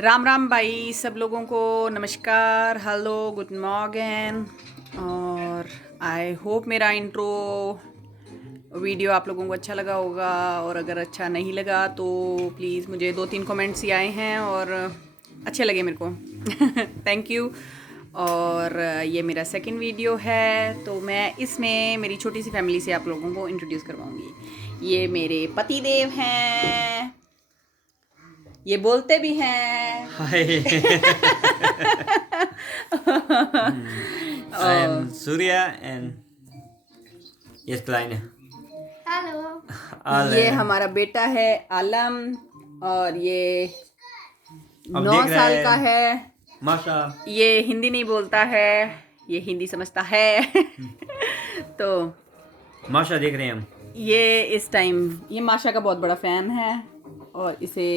राम राम भाई सब लोगों को नमस्कार, हेलो, गुड मॉर्गन। और आई होप मेरा इंट्रो वीडियो आप लोगों को अच्छा लगा होगा, और अगर अच्छा नहीं लगा तो प्लीज़, मुझे 2-3 कमेंट्स ही आए हैं और अच्छे लगे मेरे को। Thank you. और ये मेरा सेकंड वीडियो है, तो मैं इसमें मेरी छोटी सी फैमिली से आप लोगों को इंट्रोड्यूस करवाऊंगी। ये मेरे पति देव हैं, ये बोलते भी हैं। Hi, I am Surya and yes, Kleine. Hello. ये Alle. हमारा बेटा है आलम, और ये अब 9 देख रहे साल का हैं है। माशा। ये हिंदी नहीं बोलता है, ये हिंदी समझता है। तो माशा देख रहे हैं हम। ये इस टाइम ये माशा का बहुत बड़ा फ़ैन है, और इसे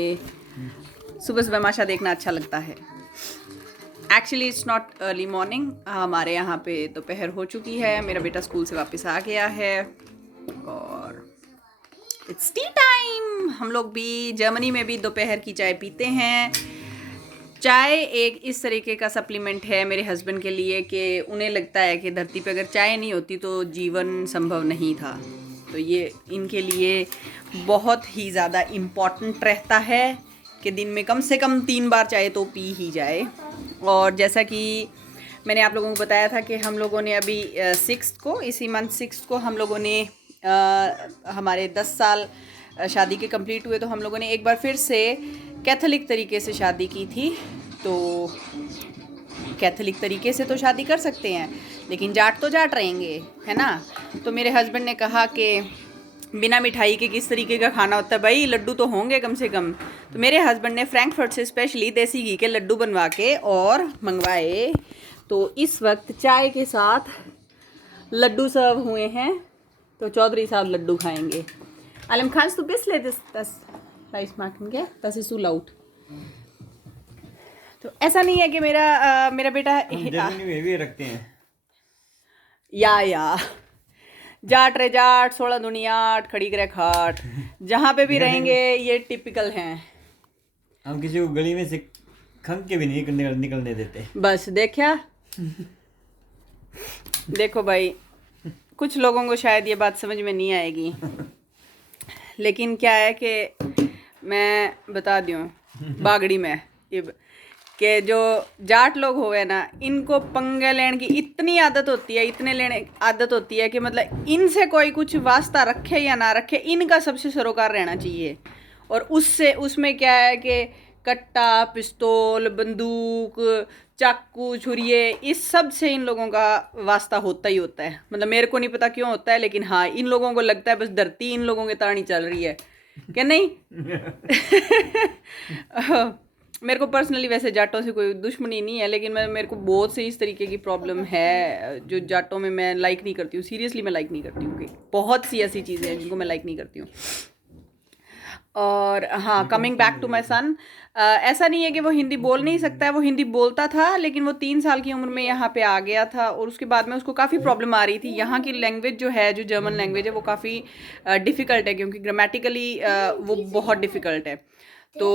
सुबह सुबह माशा देखना अच्छा लगता है। Actually it's not early morning, हमारे यहाँ पे दोपहर हो चुकी है, मेरा बेटा स्कूल से वापस आ गया है और इट्स टी टाइम। हम लोग भी जर्मनी में भी दोपहर की चाय पीते हैं। चाय एक इस तरीके का सप्लीमेंट है मेरे हस्बैंड के लिए कि उन्हें लगता है कि धरती पे अगर चाय नहीं होती तो जीवन संभव नहीं था। तो ये इनके लिए बहुत ही ज़्यादा इम्पॉर्टेंट रहता है कि दिन में कम से कम 3 बार चाय तो पी ही जाए। और जैसा कि मैंने आप लोगों को बताया था कि हम लोगों ने अभी 6 को, इसी मंथ 6 को हम लोगों ने हमारे 10 साल शादी के कंप्लीट हुए, तो हम लोगों ने एक बार फिर से कैथोलिक तरीके से शादी की थी। तो कैथोलिक तरीके से तो शादी कर सकते हैं, लेकिन जाट तो जाट रहेंगे, है ना। तो मेरे हस्बैंड ने कहा कि बिना मिठाई के किस तरीके का खाना होता है भाई, लड्डू तो होंगे कम से कम। तो मेरे हस्बैंड ने फ्रैंकफर्ट से स्पेशली देसी घी के लड्डू बनवा के और मंगवाए। तो इस वक्त चाय के साथ लड्डू सर्व हुए हैं, तो चौधरी साहब लड्डू खाएंगे। आलम खान तू बिस ले दस राइस मार्किंग के दस इस लाउट। तो ऐसा नहीं है कि मेरा बेटा हम जर्मनी में भी रखते हैं। या जाट रे जाट 16 दुनिया 8 खड़ी करे खाट, जहाँ पे भी रहेंगे ये टिपिकल हैं। हम किसी को गली में से खंग के भी नहीं निकलने देते। बस देखा, देखो भाई, कुछ लोगों को शायद ये बात समझ में नहीं आएगी, लेकिन क्या है कि मैं बता दूँ बागड़ी में कि जो जाट लोग होवे ना, इनको पंगे लेने की इतनी आदत होती है, इतने लेने आदत होती है कि मतलब इनसे कोई कुछ वास्ता रखे या ना रखे, इनका सबसे सरोकार रहना चाहिए। और उसमें क्या है कि कट्टा, पिस्तौल, बंदूक, चाकू, छुरिये, इस सब से इन लोगों का वास्ता होता ही होता है। मतलब मेरे को नहीं पता क्यों होता है, लेकिन हाँ, इन लोगों को लगता है बस धरती इन लोगों के तानी चल रही है, क्या नहीं। मेरे को पर्सनली वैसे जाटों से कोई दुश्मनी नहीं है, लेकिन मेरे को बहुत से इस तरीके की प्रॉब्लम है जो जाटों में मैं लाइक नहीं करती हूँ। सीरियसली मैं लाइक नहीं करती हूँ कि बहुत सी ऐसी चीज़ें हैं जिनको मैं लाइक नहीं करती हूँ। और हाँ, कमिंग बैक टू माई सन, ऐसा नहीं है कि वो हिंदी बोल नहीं सकता है, वो हिंदी बोलता था, लेकिन वो 3 साल की उम्र में यहाँ पे आ गया था, और उसके बाद में उसको काफ़ी प्रॉब्लम आ रही थी। यहाँ की लैंग्वेज जो है, जो जर्मन लैंग्वेज है, वो काफ़ी डिफ़िकल्ट है, क्योंकि ग्रामेटिकली वो बहुत डिफ़िकल्ट है। तो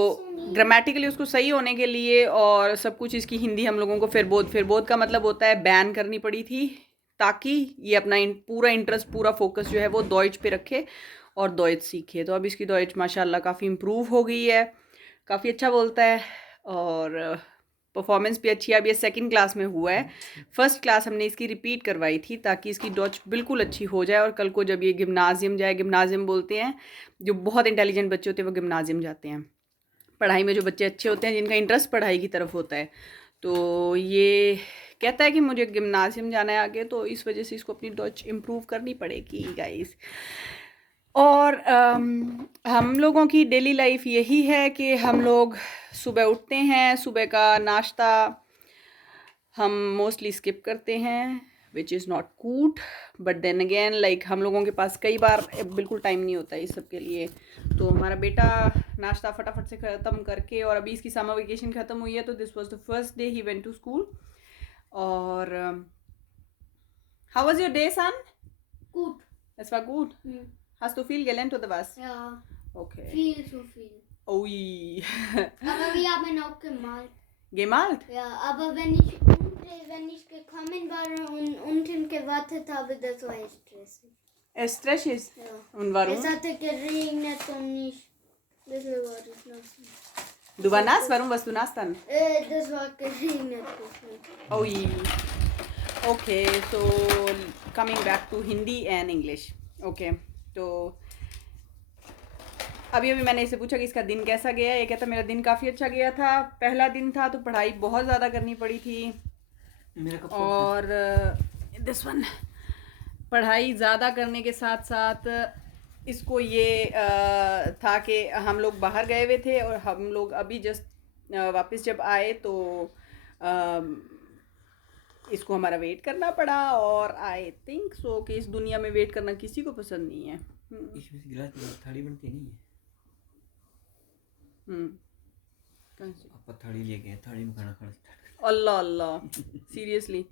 ग्रामेटिकली उसको सही होने के लिए और सब कुछ, इसकी हिंदी हम लोगों को फिर बोध का मतलब होता है बैन करनी पड़ी थी, ताकि ये अपना पूरा इंटरेस्ट, पूरा फोकस जो है वो डॉइच पे रखे और डॉइच सीखे। तो अब इसकी डॉइच माशाल्लाह काफ़ी इम्प्रूव हो गई है, काफ़ी अच्छा बोलता है, और परफॉर्मेंस भी अच्छी है। अब ये 2nd क्लास में हुआ है, 1st क्लास हमने इसकी रिपीट करवाई थी ताकि इसकी डॉच बिल्कुल अच्छी हो जाए, और कल को जब ये गिम्नाजियम जाए, गिम्नाजियम बोलते हैं, जो बहुत इंटेलिजेंट बच्चे होते हैं वो गिम्नाजियम जाते हैं। पढ़ाई में जो बच्चे अच्छे होते हैं, जिनका इंटरेस्ट पढ़ाई की तरफ होता है, तो ये कहता है कि मुझे गिम्नाजियम जाना है आगे, तो इस वजह से इसको अपनी डॉच इम्प्रूव करनी पड़ेगी गाइस। और हम लोगों की डेली लाइफ यही है कि हम लोग सुबह उठते हैं, सुबह का नाश्ता हम मोस्टली स्किप करते हैं, which is not good, but then again like हम लोगों के पास कई बार बिल्कुल टाइम नहीं होता है इस सब के लिए। तो हमारा बेटा नाश्ता फटाफट से ख़त्म करके, और अभी इसकी समर वेकेशन ख़त्म हुई है, तो this was the first day he went to school. और how was your day son? Gut. Es war gut. Hast du viel gelernt oder was? Ja, Okay. viel zu viel. Ui. Aber wir wir haben auch gemalt. Gemalt? Ja, aber wenn ich gekommen war und unten gewartet habe, das war echt stressig. Stressig. Ja. Und warum? Es hatte geregnet und ich. Deswegen war das nass. Du war nass? Warum warst du nass dann? Das war geregnet. Oh je. Okay, so coming back to Hindi and English. Okay, तो अभी मैंने इससे पूछा कि इसका दिन कैसा गया. ये कहता मेरा दिन काफ़ी अच्छा गया था. पहला दिन था तो पढ़ाई बहुत ज़्यादा करनी पड़ी थी. और दिस वन पढ़ाई ज़्यादा करने के साथ साथ इसको ये था कि हम लोग बाहर गए हुए थे और हम लोग अभी जस्ट वापस जब आए तो इसको हमारा वेट करना पड़ा. और आई थिंक सो कि इस दुनिया में वेट करना किसी को पसंद नहीं है. इसमें से गिलास में थाली बनती नहीं है. आप थाली लेके थाली में खाना खाना. अल्लाह अल्लाह सीरियसली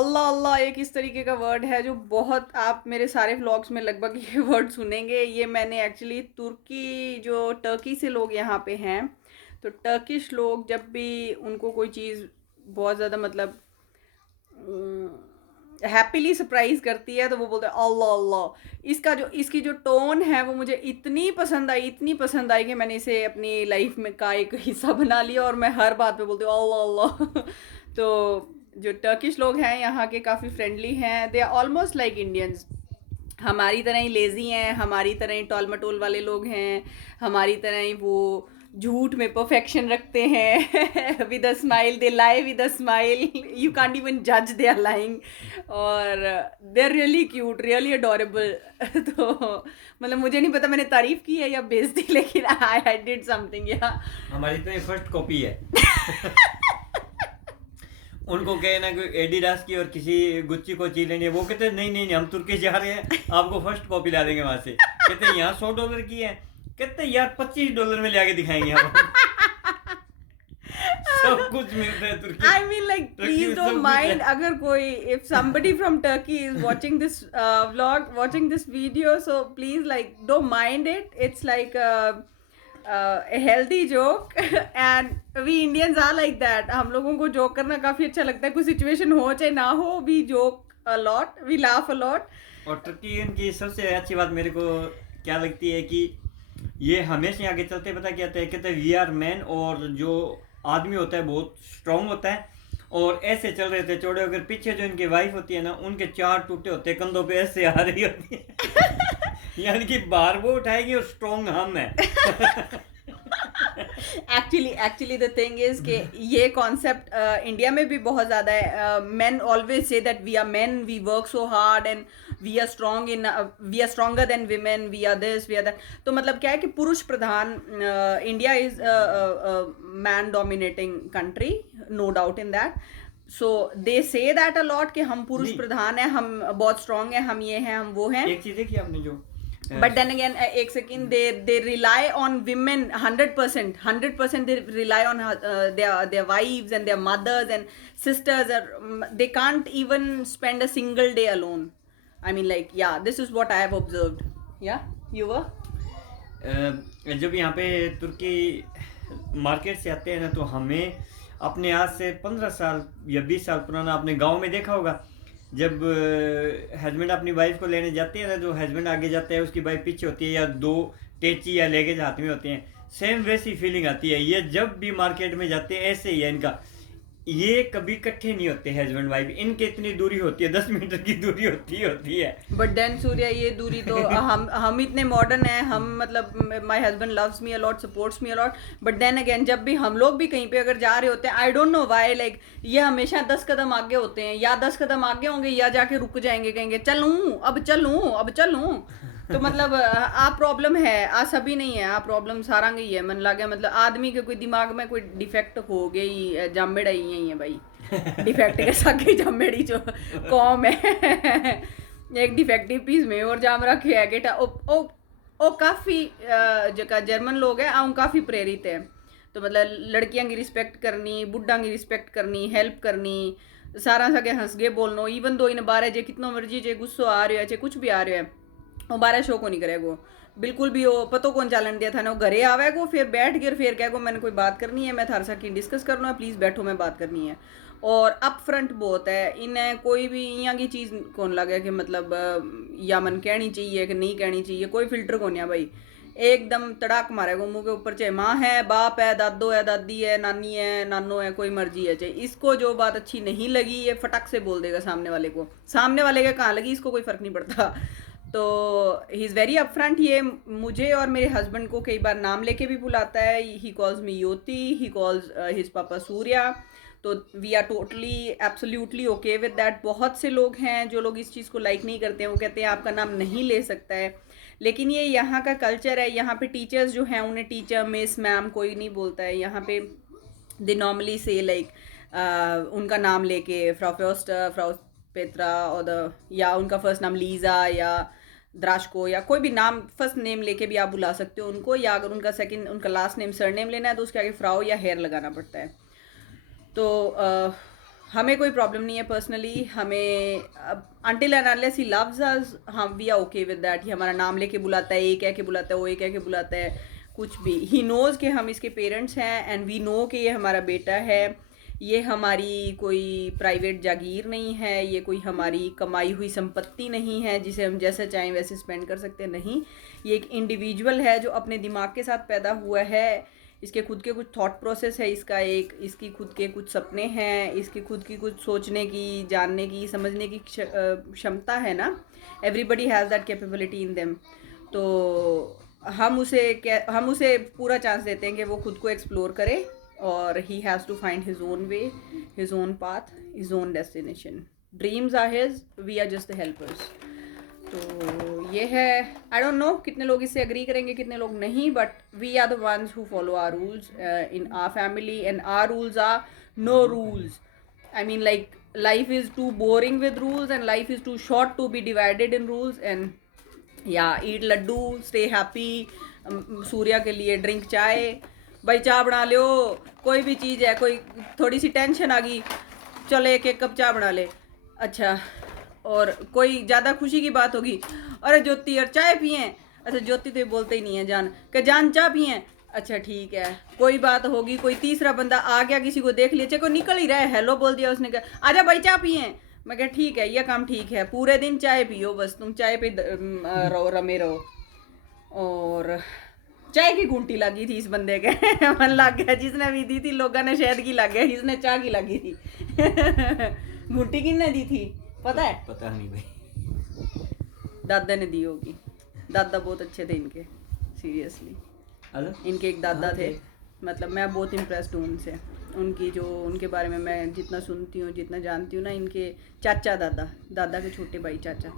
अल्लाह अल्लाह एक इस तरीके का वर्ड है जो बहुत आप मेरे सारे व्लॉग्स में लगभग ये वर्ड सुनेंगे. ये मैंने एक्चुअली तुर्की जो टर्की से लोग यहाँ पे हैं तो टर्किश लोग जब भी उनको कोई चीज़ बहुत ज़्यादा मतलब हैप्पीली सरप्राइज करती है तो वो बोलते हैं अल्लाह अल्लाह. इसकी जो टोन है वो मुझे इतनी पसंद आई कि मैंने इसे अपनी लाइफ में का एक हिस्सा बना लिया और मैं हर बात पे बोलती हूँ अल्लाह अल्लाह. तो जो टर्किश लोग हैं यहाँ के काफ़ी फ्रेंडली हैं. They are almost like Indians. हमारी तरह ही लेज़ी हैं, हमारी तरह ही टॉल मटोल वाले लोग हैं, हमारी तरह ही वो झूठ में परफेक्शन रखते हैं. With a smile they lie with a smile. You can't even जज दे आर लाइंग. और they are really cute, really adorable. तो मतलब मुझे नहीं पता मैंने तारीफ की है या बेइज्जती, लेकिन आई डिड समथिंग. या हमारी तो फर्स्ट कॉपी है. उनको कहना कि एडिडास की और किसी गुच्ची को चीज लेनी है, वो कहते हैं नहीं हम तुर्की जा रहे हैं, आपको फर्स्ट कॉपी ला देंगे वहां से. कहते हैं यहाँ $100 की है. कहते हैं यार $25 में ले आके दिखाएंगे हम. सब कुछ मिलता है तुर्की. I mean like please don't mind अगर कोई if somebody from Turkey is watching this vlog, watching this video, so please like don't mind it. It's like a healthy joke and we Indians are like that. हम लोगों को joke करना काफ़ी अच्छा लगता है. कोई सिचुएशन हो चाहे ना हो, we joke a lot, we laugh a lot. और टर्कियन की सबसे अच्छी बात मेरे को क्या लगती है कि ये हमेशा आगे चलते पता क्या कहते हैं वी आर मैन. और जो आदमी होता है बहुत स्ट्रांग होता है. और ऐसे चल रहे थे चौड़े होकर, पीछे जो इनकी वाइफ होती है ना उनके 4 टूटे होते हैं कंधों पे, ऐसे आ रही होती है. यानी कि बाहर वो उठाएगी और स्ट्रांग हम है. एक्चुअली द थिंग इज कि ये कॉन्सेप्ट इंडिया में भी बहुत ज़्यादा है. Man always say that we are man, we work so hard and we are stronger than women, we are this we are that. तो मतलब क्या है कि पुरुष प्रधान India is man dominating country, no doubt in that. So they say that a lot कि हम पुरुष प्रधान हैं, हम बहुत स्ट्रांग हैं, हम ये हैं, हम वो हैं. एक चीज देखी आपने जो But then again, एक second, they rely on women 100%. 100% they rely on their wives and their mothers and sisters. They can't even spend a single day alone. I mean, like, yeah, this is what I have observed. Yeah, you were? जब यहाँ पे तुर्की market से आते हैं ना तो हमें अपने आज से 15 साल या 20 साल पुराना अपने गांव में देखा होगा. जब हस्बैंड अपनी वाइफ को लेने जाते हैं ना तो हस्बैंड आगे जाता है, उसकी वाइफ पीछे होती है, या 2 टेची या लेगेज हाथ में होते हैं. सेम वैसी फीलिंग आती है. ये जब भी मार्केट में जाते हैं ऐसे ही है इनका. ये कभी इकट्ठे नहीं होते हस्बैंड वाइफ. इनके इतनी दूरी होती है, 10 मीटर की दूरी होती है. बट देन सूर्या ये दूरी तो हम इतने मॉडर्न हैं, हम मतलब my husband loves me a lot, supports me a lot. But then again जब भी हम लोग भी कहीं पे अगर जा रहे होते हैं, I don't know why, like ये हमेशा 10 कदम आगे होते हैं, या 10 कदम आगे होंगे या जाके रुक जाएंगे, कहेंगे अब चलूं. तो मतलब आ प्रॉब्लम है, आ सभी नहीं है, आ प्रॉब्लम सारा ही है. मन लगे मतलब आदमी के कोई दिमाग में कोई डिफेक्ट हो गई, जामेड़ा ही है भाई. डिफेक्ट के साथ जामेड़ी जो कौम है एक डिफेक्टिव पीस में और जाम रखे है गेटा. ओ काफ़ी जगह जर्मन लोग हैं, आऊँ काफ़ी प्रेरित है. तो मतलब लड़कियां की रिस्पेक्ट करनी, बुढ़ा की रिस्पेक्ट करनी, हेल्प करनी, सारा सके हंस गए बोलना. इवन दो इन बारे जे कितना मर्जी जे गुस्सो आ रहे हो चाहे कुछ भी आ रहे हो, वो बारह शो को नहीं करेगा. बिल्कुल भी वो पतो कौन चालन दिया था ना, वो घरे आवे को फिर बैठ गिर फिर कह को मैंने कोई बात करनी है, मैं थारे साथ की डिस्कस करना है, प्लीज़ बैठो मैं बात करनी है। और अप फ्रंट बहुत है इन्हें, कोई भी यहाँ की चीज़ कौन लगे कि मतलब या मन कहनी चाहिए कि नहीं कहनी चाहिए, कोई फिल्टर कौन है भाई, एकदम तड़ाक मारेगा मुंह के ऊपर, चाहे माँ है, बाप है, दादो है, दादी है, नानी है, नानो है, कोई मर्जी है, चाहे इसको जो बात अच्छी नहीं लगी ये फटक से बोल देगा सामने वाले को, सामने वाले के कहाँ लगी इसको कोई फर्क नहीं पड़ता। तो ही इज़ वेरी अपफ्रंट। ये मुझे और मेरे हस्बैंड को कई बार नाम लेके भी बुलाता है, he calls me Yoti, he calls his पापा सूर्या, तो we are totally absolutely okay with that. बहुत से लोग हैं जो लोग इस चीज़ को लाइक नहीं करते हैं, वो कहते हैं आपका नाम नहीं ले सकता है, लेकिन ये यहाँ का कल्चर है। यहाँ पे टीचर्स जो हैं उन्हें टीचर, मिस, मैम कोई नहीं बोलता है यहाँ पे, दे नॉर्मली से लाइक उनका नाम लेके फ्राउ फर्स्टर, फ्राउ पेत्रा और द, या उनका फर्स्ट नाम लीज़ा या द्राशको या कोई भी नाम फर्स्ट नेम लेके भी आप बुला सकते हो उनको, या अगर उनका सेकंड उनका लास्ट नेम सर नेम लेना है तो उसके आगे फ्राउ या हेयर लगाना पड़ता है। तो हमें कोई प्रॉब्लम नहीं है पर्सनली, हमें until and unless he loves us, हम we are okay with that. He हमारा नाम लेके बुलाता है, ये कह के बुलाता है, वो ये कह के बुलाता है, कुछ भी। ही नोज़ कि हम इसके पेरेंट्स हैं एंड वी नो कि ये हमारा बेटा है, ये हमारी कोई प्राइवेट जागीर नहीं है, ये कोई हमारी कमाई हुई संपत्ति नहीं है जिसे हम जैसे चाहें वैसे स्पेंड कर सकते हैं, नहीं। ये एक इंडिविजुअल है जो अपने दिमाग के साथ पैदा हुआ है, इसके खुद के कुछ थॉट प्रोसेस है, इसका एक, इसकी खुद के कुछ सपने हैं, इसकी खुद की कुछ सोचने की, जानने की, समझने की क्षमता है ना। Everybody has that capability in them. तो हम उसे पूरा चांस देते हैं कि वो खुद को एक्सप्लोर करे, और he has to find his own way, his own path, his own destination. Dreams are his, we are just the helpers. तो ये है, आई डोंट नो कितने लोग इससे एग्री करेंगे कितने लोग नहीं, but we are the ones who follow our rules in our family, and our rules are no rules. I mean like life is too boring with rules and life is too short to be divided in rules, and yeah, eat laddu, stay happy। Surya के लिए drink चाय, भाई चाय बना लो, कोई भी चीज़ है, कोई थोड़ी सी टेंशन आ गई, चलो एक कप चाय बना ले, अच्छा। और कोई ज़्यादा खुशी की बात होगी, अरे ज्योति यार चाय पिए, अच्छा ज्योति तो ये बोलते ही नहीं है जान, कि जान चाय पिए, अच्छा ठीक है। कोई बात होगी, कोई तीसरा बंदा आ गया, किसी को देख लिया, चाहे कोई निकल ही रहा है, हेलो बोल दिया उसने, कहा आजा भाई चाय पिए, मैं कहा ठीक है, ये काम ठीक है, पूरे दिन चाय पियो, बस तुम चाय पे रहो, रमे रहो। और चाय की घूंटी लगी थी इस बंदे के मन लग गया, जिसने भी दी थी लोगों ने शहद की लग गया, इसने चाय की लगी थी घूंटी किसने दी थी पता है? पता नहीं भाई, दादा ने दी होगी। दादा बहुत अच्छे थे इनके, सीरियसली। इनके एक दादा थे, मतलब मैं बहुत इम्प्रेस्ड हूँ उनसे, उनकी जो उनके बारे में मैं जितना सुनती हूँ, जितना जानती हूँ ना, इनके चाचा, दादा के छोटे भाई चाचा।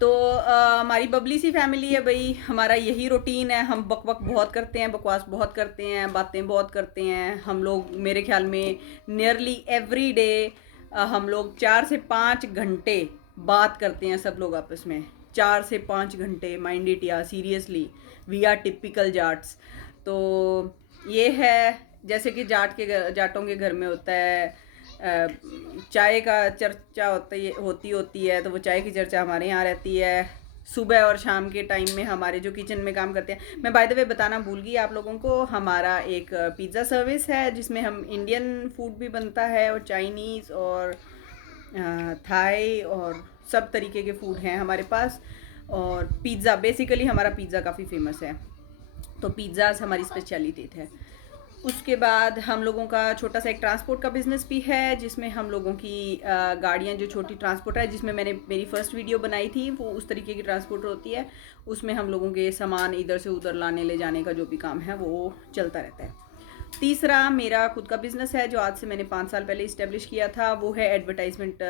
तो हमारी बबली सी फैमिली है भाई, हमारा यही रूटीन है, हम बक बहुत करते हैं, बकवास बहुत करते हैं, बातें बहुत करते हैं हम लोग। मेरे ख्याल में नियरली एवरी डे हम लोग 4 से 5 घंटे बात करते हैं सब लोग आपस में, 4 से 5 घंटे, माइंड इट या seriously, we are typical Jats. तो ये है, जैसे कि जाटों के घर में होता है चाय का चर्चा होती है, तो वो चाय की चर्चा हमारे यहाँ रहती है सुबह और शाम के टाइम में। हमारे जो किचन में काम करते हैं, मैं बाय द वे बताना भूल गई आप लोगों को, हमारा एक पिज़्ज़ा सर्विस है जिसमें हम इंडियन फूड भी बनता है, और चाइनीज़ और थाई और सब तरीके के फूड हैं हमारे पास। और पिज़्ज़ा, बेसिकली हमारा पिज़्ज़ा काफ़ी फेमस है, तो पिज़्ज़ाज़ हमारी स्पेशलिटी है। उसके बाद हम लोगों का छोटा सा एक ट्रांसपोर्ट का बिज़नेस भी है, जिसमें हम लोगों की गाड़ियाँ, जो छोटी ट्रांसपोर्टर है, जिसमें मैंने मेरी फर्स्ट वीडियो बनाई थी, वो उस तरीके की ट्रांसपोर्टर होती है, उसमें हम लोगों के सामान इधर से उधर लाने ले जाने का जो भी काम है वो चलता रहता है। तीसरा मेरा खुद का बिज़नेस है जो आज से मैंने 5 साल पहले इस्टेब्लिश किया था, वो है एडवर्टाइजमेंट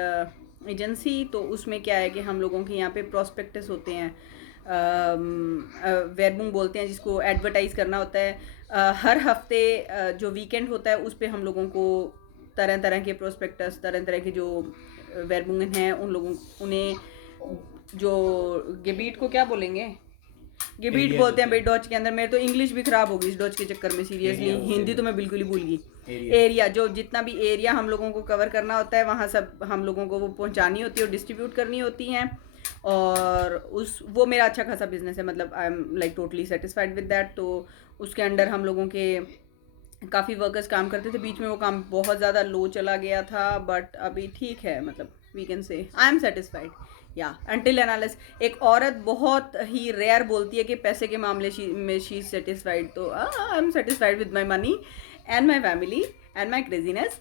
एजेंसी। तो उसमें क्या है कि हम लोगों के यहाँ पे प्रोस्पेक्टस होते हैं, वेरबुंग बोलते हैं जिसको, एडवर्टाइज़ करना होता है। हर हफ्ते जो वीकेंड होता है उस पे हम लोगों को तरह तरह के प्रोस्पेक्टस, तरह तरह के जो वेरबुंगन हैं उन्हें जो गेबीट को क्या बोलेंगे, गेबीट बोलते हैं भाई डॉच के अंदर। मेरे तो इंग्लिश भी ख़राब होगी इस डॉच के चक्कर में, सीरियसली हिंदी तो मैं बिल्कुल ही भूल गई। एरिया, जो जितना भी एरिया हम लोगों को कवर करना होता है, वहाँ सब हम लोगों को वो पहुँचानी होती है और डिस्ट्रीब्यूट करनी होती हैं। और वो मेरा अच्छा खासा बिजनेस है, मतलब I am like totally satisfied with that. तो उसके अंडर हम लोगों के काफ़ी वर्कर्स काम करते थे, बीच में वो काम बहुत ज़्यादा लो चला गया था, बट अभी ठीक है, मतलब we can say I am satisfied या अनटिल एनालिस। एक औरत बहुत ही रेयर बोलती है कि पैसे के मामले में शी इज सेटिस्फाइड, तो आई am satisfied with my money and my family and my craziness.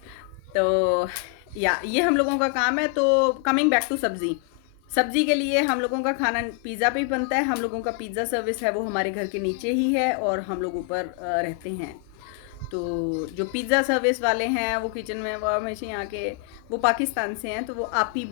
तो या ये हम लोगों का काम है। तो कमिंग बैक टू सब्जी के लिए हम लोगों का खाना पिज़्ज़ा पे ही बनता है। हम लोगों का पिज़्ज़ा सर्विस है वो हमारे घर के नीचे ही है और हम लोग ऊपर रहते हैं। तो जो पिज़्ज़ा सर्विस वाले हैं वो किचन में, वो हमेशा यहाँ के, वो पाकिस्तान से हैं, तो वो आप ही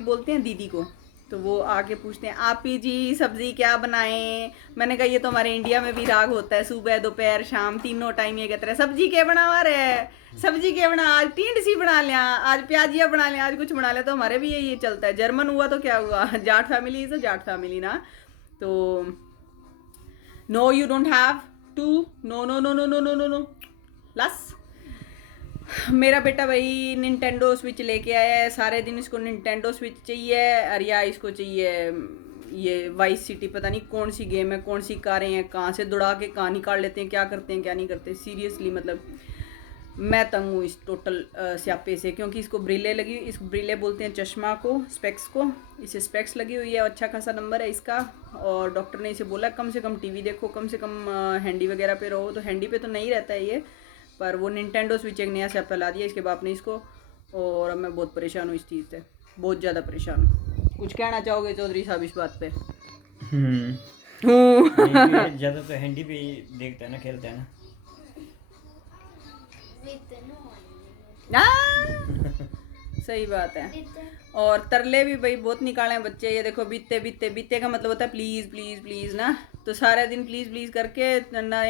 बोलते हैं दीदी को। तो वो आके पूछते हैं आप ही जी सब्ज़ी क्या बनाएं। मैंने कहा ये तो हमारे इंडिया में भी राग होता है, सुबह दोपहर शाम तीनों टाइम ये कहते हैं सब्जी क्या बनावा रहे, सब्जी क्या बना, आज टींड सी बना लिया, आज प्याजिया बना लिया, आज कुछ बना लिया। तो हमारे भी ये चलता है। जर्मन हुआ तो क्या हुआ, Jat family is a Jat family ना। तो no you don't have to, no no no no no no no no लस। मेरा बेटा भाई निंटेंडो स्विच लेके आया है, सारे दिन इसको निंटेंडो स्विच चाहिए, और या इसको चाहिए ये वाइस सिटी, पता नहीं कौन सी गेम है, कौन सी कारें हैं, कहाँ से दौड़ा के कहाँ निकाल लेते हैं, क्या करते हैं क्या नहीं करते। सीरियसली मतलब मैं तंग हूँ इस टोटल स्यापे से, क्योंकि इसको ब्रिले लगी, इसको ब्रिले बोलते हैं चश्मा को, स्पेक्स को, इसे स्पेक्स लगी हुई है, अच्छा खासा नंबर है इसका। और डॉक्टर ने इसे बोला कम से कम टीवी देखो, कम से कम हैंडी वगैरह पे रहो। तो हैंडी पे तो नहीं रहता है ये, पर वो निंटेंडो स्विच एक नया स्यापा ला दिया इसके बाप ने इसको, और अब मैं बहुत परेशान हूँ इस चीज़ से, बहुत ज़्यादा परेशान हूँ। कुछ कहना चाहोगे चौधरी साहब इस बात पे? ज़्यादा तो हैंडी पे ही देखता है ना, खेलता है ना। सही बात है। और तरले भी भाई बहुत निकाले हैं बच्चे, ये देखो बीते बीते, बीते का मतलब होता है प्लीज़ प्लीज़ प्लीज़ ना। तो सारे दिन प्लीज़ प्लीज़ करके ना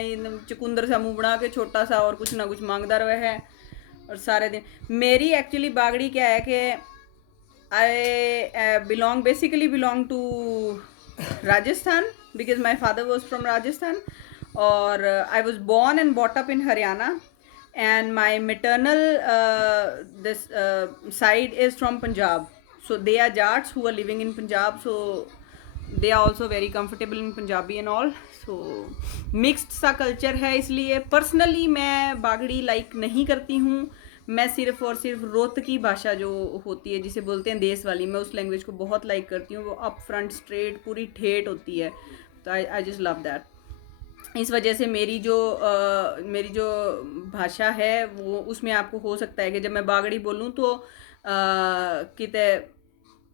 चुकंदर सा मुंह बना के छोटा सा और कुछ ना कुछ मांगता रहे है। और सारे दिन मेरी एक्चुअली बागड़ी क्या है कि I basically belong to Rajasthan, because my father was from Rajasthan, और I was born and brought up in Haryana, and my maternal this side is from Punjab, so they are Jats who are living in Punjab, so they are also very comfortable in Punjabi and all, so mixed सा culture है। इसलिए personally मैं Bagri like नहीं करती हूँ। मैं सिर्फ और सिर्फ रोहतकी भाषा जो होती है जिसे बोलते हैं देश वाली, मैं उस लैंग्वेज को बहुत लाइक करती हूँ। वो अप फ्रंट स्ट्रेट पूरी ठेठ होती है, तो आई जस्ट लव दैट। इस वजह से मेरी जो भाषा है वो, उसमें आपको हो सकता है कि जब मैं बागड़ी बोलूँ तो किते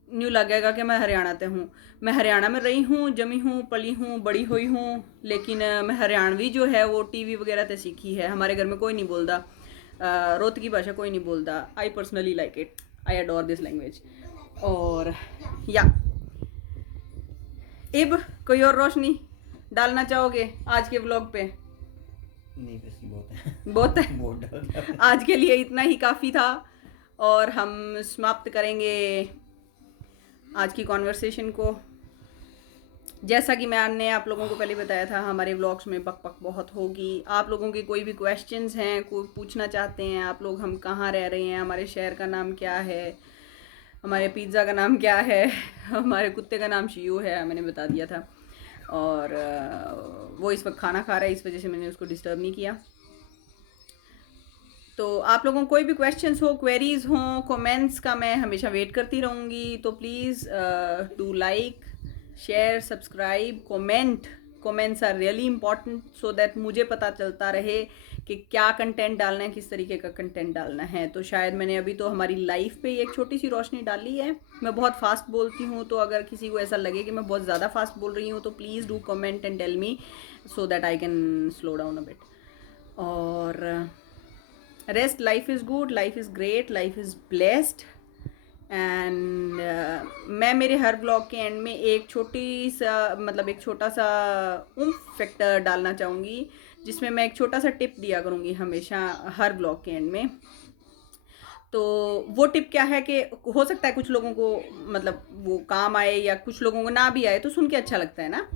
न्यू लगेगा कि मैं हरियाणा से हूँ। मैं हरियाणा में रही हूँ, जमी हूँ, पली हूँ, बड़ी हुई हूँ, लेकिन मैं हरियाणवी जो है वो टीवी वगैरह से सीखी है। हमारे घर में कोई नहीं बोलता रोहतकी भाषा, कोई नहीं बोलता। I personally like it, I adore this language. और या इब कोई और रोशनी डालना चाहोगे आज के व्लॉग पे? नहीं, बस बहुत है, बहुत है, बहुत डालता है। आज के लिए इतना ही काफ़ी था, और हम समाप्त करेंगे आज की कॉन्वर्सेशन को। जैसा कि मैंने आप लोगों को पहले बताया था, हमारे व्लॉग्स में बक बहुत होगी। आप लोगों के कोई भी क्वेश्चंस हैं, कोई पूछना चाहते हैं आप लोग, हम कहाँ रह रहे हैं, हमारे शहर का नाम क्या है, हमारे पिज़्ज़ा का नाम क्या है, हमारे कुत्ते का नाम शियू है, मैंने बता दिया था। और वो इस वक्त खाना खा रहा है, इस वजह से मैंने उसको डिस्टर्ब नहीं किया। तो आप लोगों को कोई भी क्वेश्चंस हो, क्वेरीज हो, कमेंट्स का मैं हमेशा वेट करती रहूँगी। तो please do like, share, subscribe, comments are really important, so that मुझे पता चलता रहे कि क्या कंटेंट डालना है, किस तरीके का कंटेंट डालना है। तो शायद मैंने अभी तो हमारी लाइफ पे एक छोटी सी रोशनी डाली है। मैं बहुत फास्ट बोलती हूँ, तो अगर किसी को ऐसा लगे कि मैं बहुत ज़्यादा फास्ट बोल रही हूँ तो please do comment and tell me, so that I can slow down a bit. और rest, life is good, life is great, life is blessed. And मैं मेरे हर ब्लॉग के एंड में एक छोटा सा फैक्टर डालना चाहूँगी, जिसमें मैं एक छोटा सा टिप दिया करूँगी हमेशा हर ब्लॉग के एंड में। तो वो टिप क्या है कि हो सकता है कुछ लोगों को मतलब वो काम आए या कुछ लोगों को ना भी आए, तो सुन के अच्छा लगता है ना।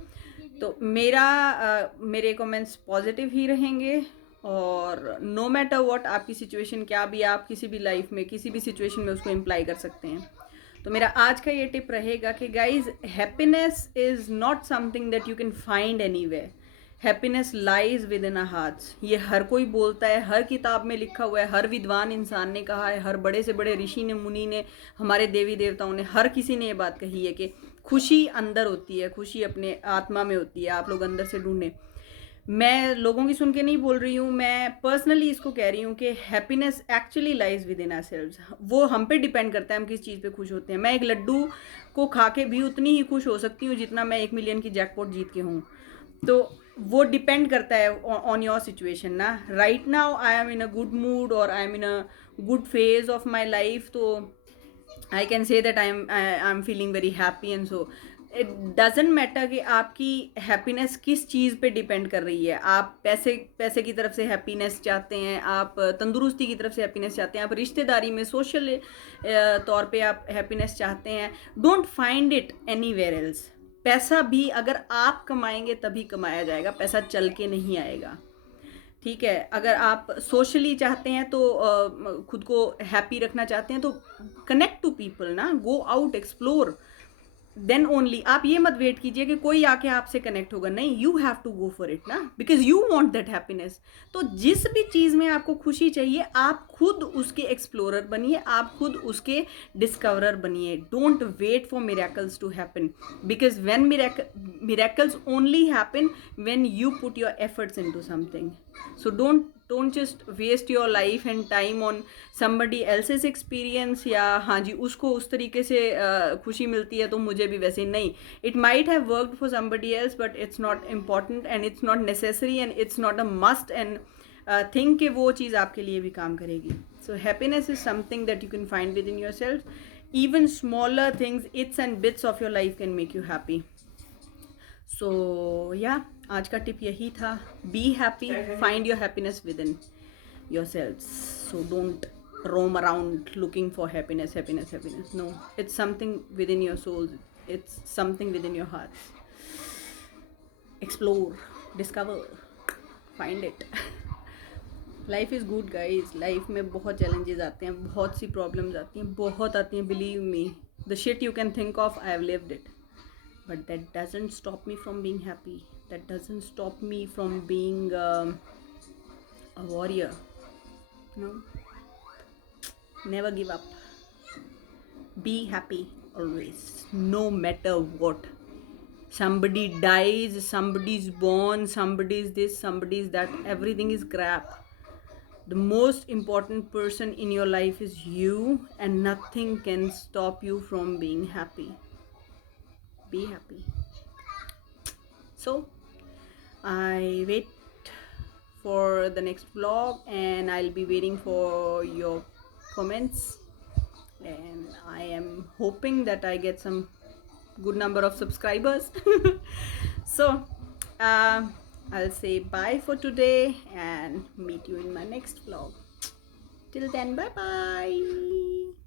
तो मेरे कमेंट्स पॉजिटिव ही रहेंगे, और नो मैटर व्हाट आपकी सिचुएशन क्या भी, आप किसी भी लाइफ में किसी भी सिचुएशन में उसको इम्प्लाई कर सकते हैं। तो मेरा आज का ये टिप रहेगा कि guys, happiness is not something that you can find anywhere. Happiness lies within our hearts. ये हर कोई बोलता है, हर किताब में लिखा हुआ है, हर विद्वान इंसान ने कहा है, हर बड़े से बड़े ऋषि ने, मुनि ने, हमारे देवी देवताओं ने, हर किसी ने ये बात कही है कि खुशी अंदर होती है, खुशी अपने आत्मा में होती है, आप लोग अंदर से ढूंढें। मैं लोगों की सुन के नहीं बोल रही हूँ, मैं पर्सनली इसको कह रही हूँ कि happiness actually lies with in ourselves. वो हम पे डिपेंड करता है हम किस चीज़ पे खुश होते हैं। मैं एक लड्डू को खा के भी उतनी ही खुश हो सकती हूँ जितना मैं 1 मिलियन की जैकपॉट जीत के हूँ। तो वो डिपेंड करता है ऑन योर सिचुएशन ना। Right now I am in a good mood और I am in a good phase of my life, तो I can say that I am feeling very happy and so it doesn't matter कि आपकी happiness किस चीज़ पे depend कर रही है। आप पैसे की तरफ से हैप्पीनेस चाहते हैं, आप तंदुरुस्ती की तरफ से हैप्पीनेस चाहते हैं, आप रिश्तेदारी में सोशल तौर पे आप हैप्पीनेस चाहते हैं, don't find it anywhere else. पैसा भी अगर आप कमाएंगे तभी कमाया जाएगा, पैसा चल के नहीं आएगा, ठीक है। अगर आप सोशली चाहते हैं तो खुद को हैप्पी रखना चाहते हैं तो कनेक्ट टू पीपल ना, go out, explore, then only. आप ये मत वेट कीजिए कि कोई आके आपसे कनेक्ट होगा, नहीं, you have to go for it ना, because you want that happiness. तो जिस भी चीज़ में आपको खुशी चाहिए, आप खुद उसके एक्सप्लोरर बनिए, आप खुद उसके डिस्कवरर बनिए। Don't wait for miracles to happen, because when miracles only happen when you put your efforts into something. So don't just waste your life and time on somebody else's experience, या हाँ जी उसको उस तरीके से खुशी मिलती है तो मुझे भी वैसे नहीं। It might have worked for somebody else but it's not important and it's not necessary and it's not a must and think कि वो चीज़ आपके लिए भी काम करेगी। So happiness is something that you can find within yourself. Even smaller things, its and bits of your life can make you happy. सो या आज का टिप यही था, be happy, find your happiness within yourself. So don't roam around looking for happiness happiness happiness, no, it's something within your soul, it's something within your heart. Explore, discover, find it. Life is good guys, life में बहुत challenges आते हैं, बहुत सी problems आती हैं, बहुत आती हैं, believe me. The shit you can think of, I have lived it. But that doesn't stop me from being happy. That doesn't stop me from being a warrior. No. Never give up. Be happy always, no matter what. Somebody dies, somebody's born, somebody's this, somebody's that. Everything is crap. The most important person in your life is you, and nothing can stop you from being happy. Be happy. So I wait for the next vlog and I'll be waiting for your comments, and I am hoping that I get some good number of subscribers. So I'll say bye for today and meet you in my next vlog. Till then, bye bye.